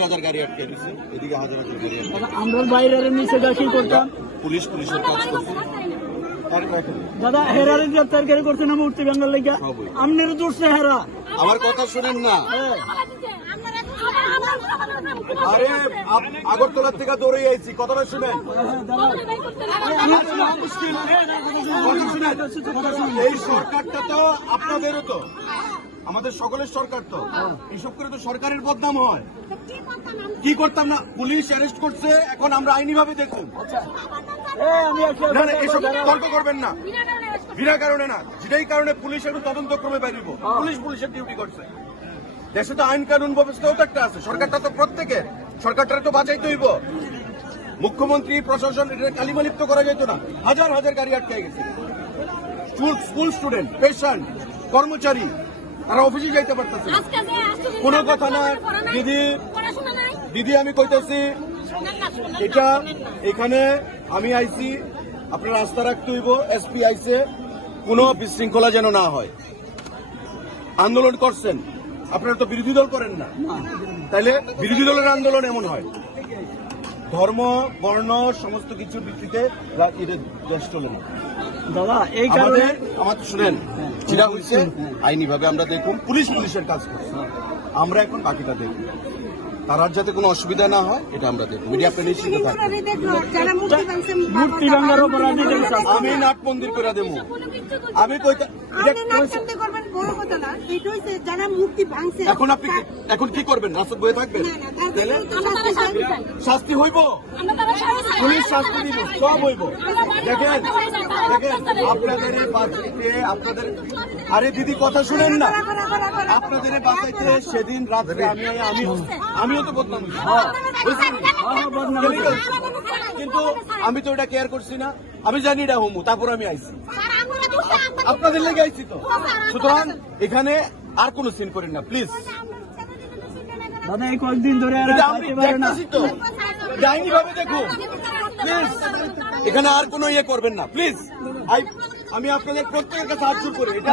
হাজার হাজার গাড়ি আটকে দিচ্ছে, এদিকে হাজার হাজার গাড়ি আটকে। আমরা বাইরে নিচে কি করতাম, পুলিশের কাজ করছে। দাদা হেরারে গ্রেপ্তার করে করছে না মুক্তি বাংলার লেগা, আমনের দোষে হেরা। আমার কথা শুনেন না, আরে আগরতলার থেকে দৌড়ে আইছি, কথাটা শুনেন। এই সরকারটা তো আপনাদেরও, তো আমাদের সকলের সরকার, তো এইসব করে তো সরকারের বদনাম হয়। কি করতাম না, পুলিশ অ্যারেস্ট করছে, এখন আমরা আইনি ভাবে দেখুন। না না, এসব তর্ক করবেন না, বিনা কারণে না, যেটাই কারণে পুলিশ একটু তদন্ত ক্রমে বাইরিব। পুলিশের ডিউটি করছে, দেশে তো আইন কানুন ব্যবস্থাও তো একটা আছে, সরকারটা তো প্রত্যেকের, সরকারটা তো বাঁচাইতে হইব। মুখ্যমন্ত্রী প্রশাসন এটা কালিমালিপ্ত করা যেত না, হাজার হাজার গাড়ি আটকে গেছে। স্কুল স্টুডেন্ট, পেশেন্ট, কর্মচারী, তারা অফিসে যাইতে পারতেছে না। কোনো কথা না দিদি, আমি কইতেছি এটা এখানে আমি আইছি, আপনার আস্থা রাখতে হইব। এসপি আইছে, কোনো বিশৃঙ্খলা যেন না হয়। আন্দোলন করছেন, আপনারা তো বিরোধী দল করেন না, তাইলে বিরোধী দলের আন্দোলন এমন হয়, ধর্ম বর্ণ সমস্ত কিছুর ভিত্তিতে দেশ চলে না। দাদা এই কারণে আমাদের শুনেন, যেটা হয়েছে আইনি ভাবে আমরা দেখুন, পুলিশের কাজ করছে, আমরা এখন বাকিটা দেখব, তার যাতে কোনো অসুবিধা না হয় এটা আমরা দেখব। মিডিয়া আপনি নিশ্চিত থাকবেন, মূর্তি ভাঙার অপরাধী আমি নাট মন্দির করে দেবো। আমি এখন কি করবেন, রাস্তা বয়ে থাকবেন, শাস্তি হইব, পুলিশ শাস্তি দিব, সব হইব। দেখেন আপনাদের বাঁচাইতে, আপনাদের, আরে দিদি কথা শুনেন না, আপনাদের বাঁচাইতে সেদিন রাত্রে আমিও তো বদনাম, কিন্তু আমি তো এটা কেয়ার করছি না, আমি জানি এটা হোমু, তারপর আমি আইছি, আপনাদের লেগে আইছি তো। সুতরাং এখানে আর কোনো সিন করেন না প্লিজ। দাদা এই কয়েকদিন ধরে আইনি ভাবে দেখুন প্লিজ, এখানে আর কোনো ইয়ে করবেন না প্লিজ। আমি আপনাদের প্রত্যেকের কাছে হাত জোর করে এটা